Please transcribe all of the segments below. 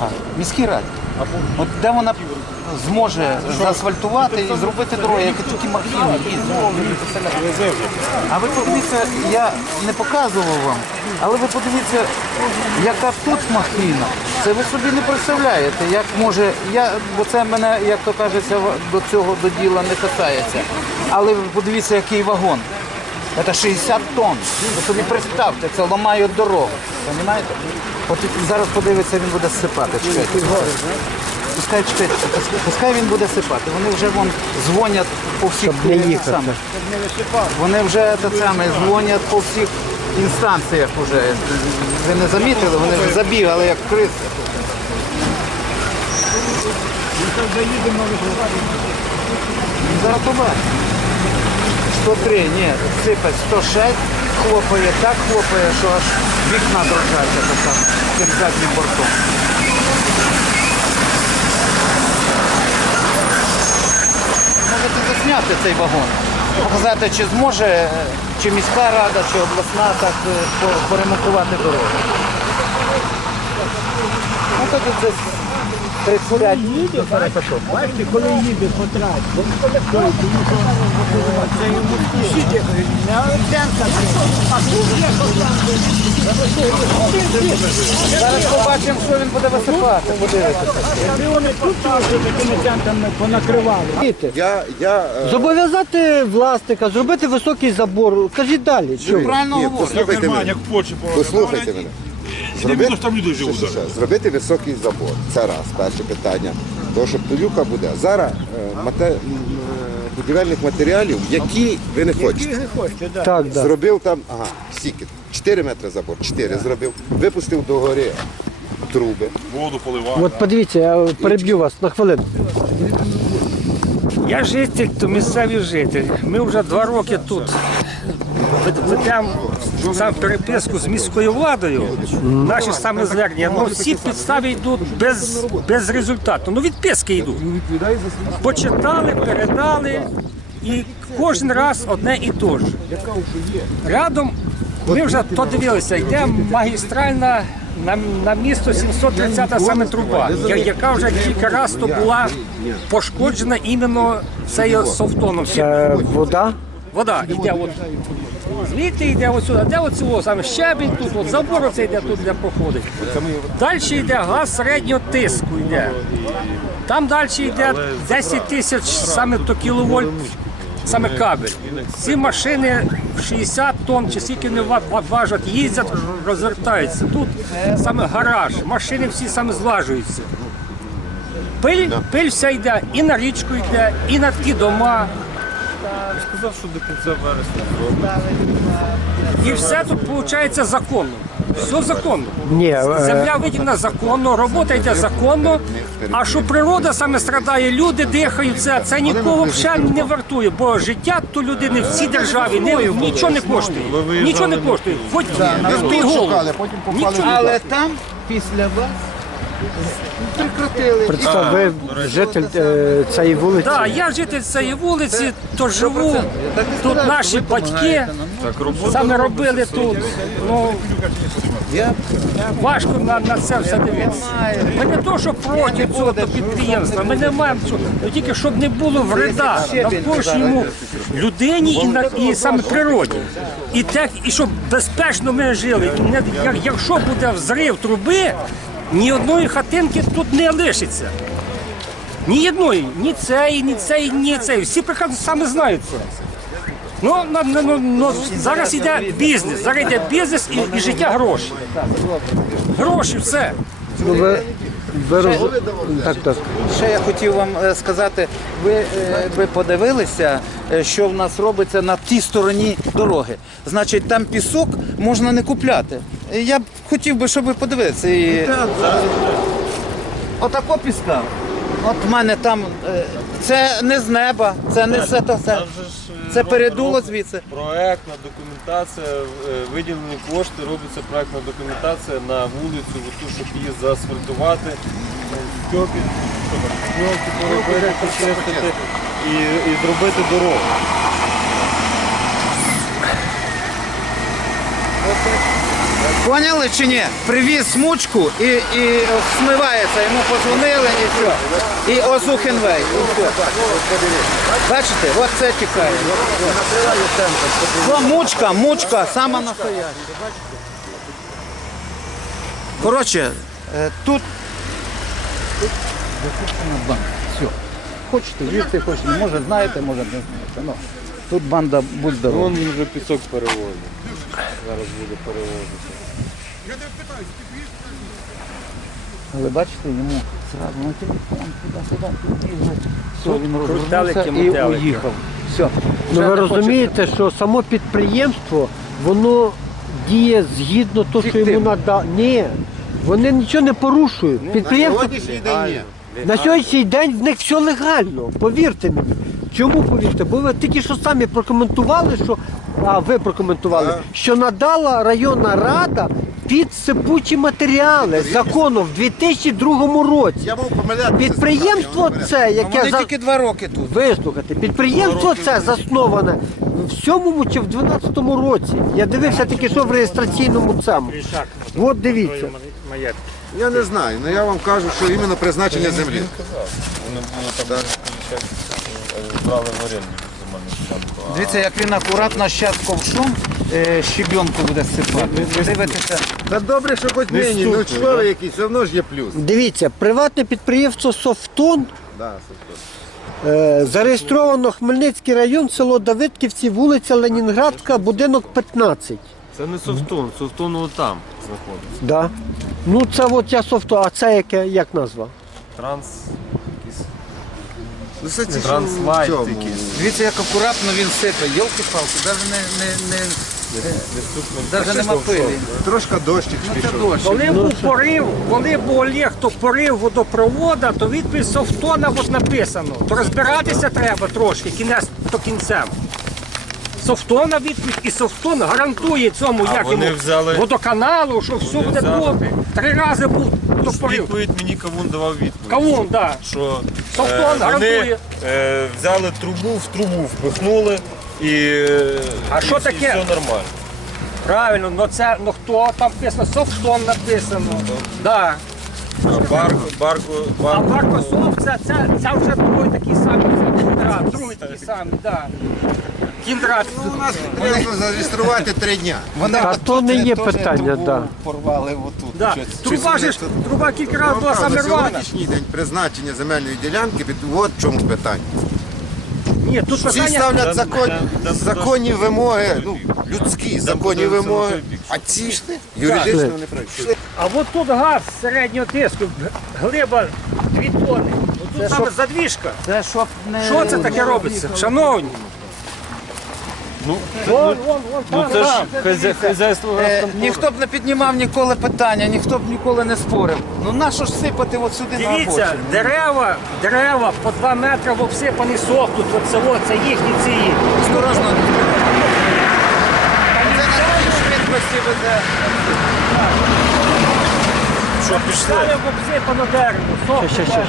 дорога? Міській раді. От де вона зможе заасфальтувати і зробити дороги, як тільки махіни їздять. А ви подивіться, я не показував вам, але ви подивіться, яка тут махіна. Це ви собі не представляєте, як може, я, бо це мене, як то кажеться, до цього до діла не касається. Але ви подивіться, який вагон. Це 60 тонн. Ви собі представте, це ламають дорогу. Розумієте? От зараз подивиться, він буде сипати. Чекайте. Пускай, чекайте, пускай- він буде сипати. Вони вже вон дзвонять по всіх не е, їхати. самих. Вони вже те саме дзвонять по всіх інстанціях вже. Ви не замітили, вони вже забігали як криси. Зараз побачимо. 103, ні, сипать 106, хлопає, так хлопає, що аж вікна дрожаться так само, цим заднім бортом. Можете засняти цей вагон, показати, чи зможе, чи міська рада, чи обласна так е, поремонтувати дорогу. Ну, так от десь 35 Бачите, коли їде по трасі, це йому Зараз побачимо, що він буде висипати. Подивитися. Якби вони тут вже такими центрами понакривали. Я, я, е, Зобов'язати власника, зробити високий забор. Кажіть далі. Що? Правильно ні, послухайте мене. Послухайте мене. Що там люди живуть. Ще, ще, ще. Зробити високий забор. Це раз, перше питання. Тому що пилюка буде. Зараз е, мате- м, е, будівельних матеріалів, які ви не хочете. Так, так. Зробив там, ага, стільки, 4 метри забор, 4 зробив, випустив до гори труби. Воду поливати. От подивіться, я переб'ю вас на хвилину. Я житель, то місцевий житель. Ми вже два роки тут ведемо сам переписку з міською владою. Наші саме звернення. Ну, всі підстави йдуть без, без результату. Ну, відписки йдуть. Почитали, передали, і кожен раз одне і те ж. Рядом ми вже то дивилися, йде магістральна на, на місто 730 саме труба, яка вже кілька разів була пошкоджена іменно цією софтоном. Це вода. Вода йде от звідти йде от сюди, де от цього саме щебінь тут, от забор оце йде тут, де проходить. Далі йде газ середнього тиску йде. Там далі йде 10 тисяч саме то кіловольт, саме кабель. Ці машини 60 тонн чи скільки не ва- ва- важать, їздять, розвертаються. Тут саме гараж, машини всі саме злажуються. Пиль, пиль вся йде і на річку йде, і на такі дома. Сказав, що до кінця вересня. І все тут виходить законно. Все законно. Ні, е, Земля виділена законно, робота йде законно. А що природа саме страдає, люди дихають, це, це нікого взагалі не вартує, бо життя то людини в цій державі не, нічого не коштує. Нічого не коштує. Хоч розбий голову. Нічого не Але там після вас прекратили. представ, ви житель е, цієї вулиці. Так, я житель цієї вулиці, то живу. Тут наші батьки саме робили тут. Ну, важко на, на це все дивитися. Ми не то, що проти цього підприємства, ми не маємо цього. Ну, Тільки щоб не було вреда навколишньому людині і, на, і саме природі. І, так, і щоб безпечно ми жили. І не, як- якщо буде взрив труби, ні одної хатинки тут не лишиться. Ні одної, ні цієї, ні цієї, ні цієї. Всі прекрасно саме знають це. Ну, ну, ну, ну, ну, зараз йде бізнес, зараз йде бізнес і, і життя гроші. Гроші, все. Ну, ви, ви роз... Так, так. Ще я хотів вам е, сказати, ви, е, ви подивилися, е, що в нас робиться на тій стороні дороги. Значить, там пісок можна не купляти. Е, Я б хотів би, щоб ви подивилися. І... Отако піска. От в мене там. е, Це не з неба, це не все то все. Це передуло звідси. Проектна документація, е, виділені кошти, робиться проектна документація на вулицю, оту, щоб її заасфальтувати, стьопі, стьопки поробити, почистити і, і зробити дорогу. Поняли чи ні? Привіз смучку і, і смивається, йому позвонили і все. І Озухенвей. Бачите, от це тікає. О, мучка, мучка, сама настояща. Коротше, е, тут закуплена банда. Все. Хочете їсти, хочете, може знаєте, може не знаєте. Ну, тут банда будь здорова. Вон він вже пісок перевозить. Зараз буде перевозити. Але бачите, йому зразу на телефон, туди-сюди, побігли. Все, він крутелики, розвернувся і уїхав. Все. Ну ви розумієте, що само підприємство, воно діє згідно того, що йому надали. Ні, вони нічого не порушують. Підприємство на сьогоднішній день в них все легально, повірте мені. Чому повірте? Бо ви тільки що самі прокоментували, що а ви прокоментували, що надала районна рада під сипучі матеріали закону в 2002 році. Я був помилятися. Підприємство це, яке Вони за... тільки два роки тут. Вислухайте, підприємство це засноване в 7 чи в 12 році. Я дивився тільки що в реєстраційному цьому. От дивіться. Я не знаю, але я вам кажу, що іменно призначення землі. Оренду земельну. Дивіться, як він акуратно зараз ковшом е, щебенку буде сипати. Ви дивитеся, Та добре, що хоч нині, ну що ви якийсь, все одно ж є плюс. Дивіться, приватне підприємство Софтон Да, е, зареєстровано Хмельницький район, село Давидківці, вулиця Ленінградська, будинок 15. Це не софтон, софтон отам знаходиться. Да. Ну це от я софтон, а це яке, як назва? Транс, якийсь. Ну, це ці, в цьому. якийсь. дивіться, як акуратно він сипе. Йолки-палки, навіть не, не, не, навіть нема пилі. Трошки дощик Ну, пішов. дощ. Коли був порив, коли був Олег, то порив водопровода, то відповідь софтона от написано. То розбиратися треба трошки, кінець то кінцем. Софтона відповідь і софтон гарантує цьому А як вони йому, взяли- водоканалу, що все буде взяли- добре. Три рази був то порив. Відповідь мені Кавун давав відповідь. Кавун, так. Що Софтон е, вони гарантує. е, взяли трубу, в трубу впихнули і, е, А і що всі- таке? все нормально. Правильно, ну це ну хто там написано, софтон написано. Да. Барко, барко, А барко. Баркософт це, це, це вже другий такий самий це кіндрат, другий такий самий, да. Кіндрат. У нас підприємство зареєструвати три дня. Вони отут то не є теж питання, трубу да. порвали отут. Да. Щось- Труба щось же ж, вони тут- труба кілька разів була саме рвана. сьогоднішній день призначення земельної ділянки, від- от в чому питання. Ні, тут Всі питання, ставлять закон, да, да, законні вимоги, ну, людські законні вимоги, а ці юридично не працюють. а от тут газ середнього тиску, глиба 2 тонни. Тут саме задвіжка. Що це таке робиться? Шановні. Ну, Вон, вон, вон, ну там, це ж там. хазя- хазяйство Е, ніхто б не піднімав ніколи питання, ніхто б ніколи не спорив. Ну на що ж сипати от сюди на Дивіться, обочину? дерева, дерева по 2 метри в обсипані сохнуть, от село, це їхні ці. Осторожно. Це на такій швидкості веде. що пішли. В обсипано дерево, ща, ща.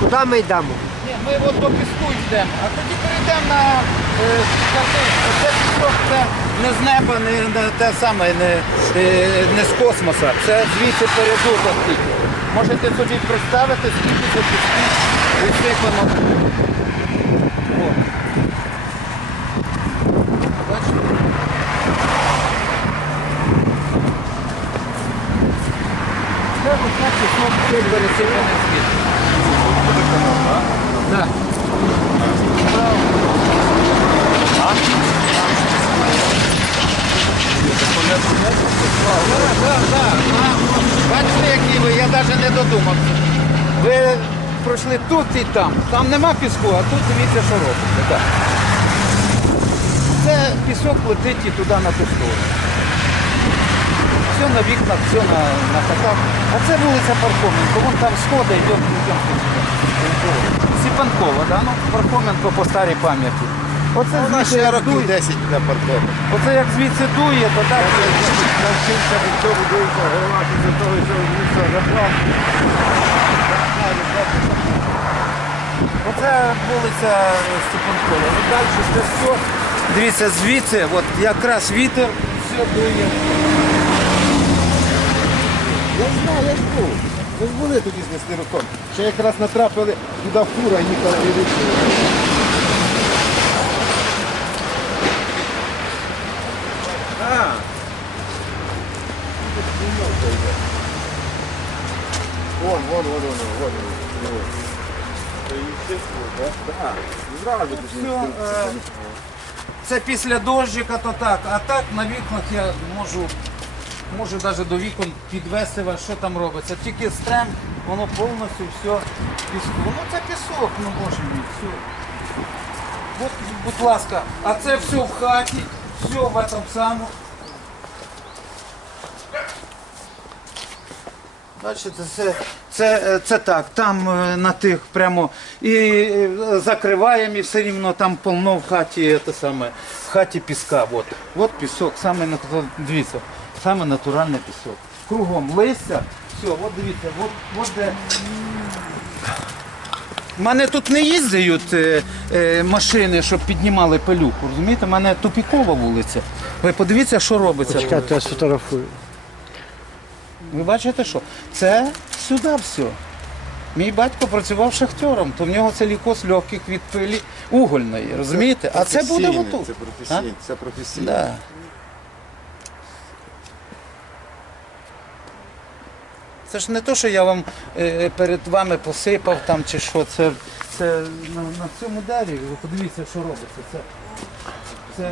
Куди ми йдемо? Ні, ми от до піску йдемо, а тоді перейдемо на е. Це пісок, це не з неба, не, не те саме, не, е, не з космоса. Це звідси передуто скільки. Можете собі представити, скільки це піску висипано. О. Бачите? Це ось все пересипаний звідси. Так. Бачите, які ви, я навіть не додумався. Ви пройшли тут і там. Там нема піску, а тут дивіться, що робите. Так. Це пісок летить і туди на ту сторону. Все на вікнах, все на, на хатах. А це вулиця Пархоменко. Вон там сходи, йдемо, йдемо. Сіпанкова, да? ну, Пархоменко по старій пам'яті. Оце нас звідси ще як років дує, 10 для парковки. оце як звідси дує, то так. і- Навчився від цього дується голова після того, що місце заплав. Оце вулиця Степанкова. Ну, далі все Дивіться, звідси, от якраз вітер, все дує. Я знаю, я ж був. Ви ж були тоді з Нестеруком. Ще якраз натрапили туди фура і їхали і вийшли. Вон, вон, вон, вон, вон, вон. Зразу Все, е, це після дощика, то так. А так на вікнах я можу, можу навіть до вікон підвести вас, що там робиться. Тільки стрем, воно повністю все піску. Ну це пісок, ну боже мій, все. От, будь ласка, а це все в хаті, все в этом самому. Бачите, це, це, це так, там е, на тих прямо і е, закриваємо, і все рівно там повно в хаті те саме, в хаті піска. От, от пісок, саме нат- дивіться, саме натуральний пісок. Кругом листя, все, от дивіться, от, от де. У мене тут не їздять е, е, машини, щоб піднімали пилюку. Розумієте, у мене тупікова вулиця. Ви подивіться, що робиться. Чекайте, я сфотографую. Ви бачите, що це сюди все. Мій батько працював шахтером, то в нього це лікоз легких від пилі угольної, розумієте? А це буде отут. Це професійне, це професійне. Да. Це ж не то, що я вам е, перед вами посипав там чи що. Це, це на, на цьому дереві. Ви подивіться, що робиться. Це, це,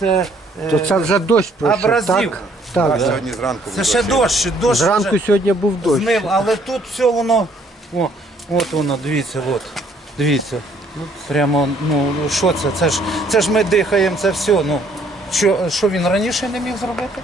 це, е, То це вже дощ пройшов, так? Так, да. сьогодні зранку це ще дощ. дощ Зранку вже- сьогодні був дощ. змив, але тут все воно. О, от воно, дивіться, от. Дивіться. Прямо, ну що це? Це ж, це ж ми дихаємо, це все. Ну, що, що він раніше не міг зробити?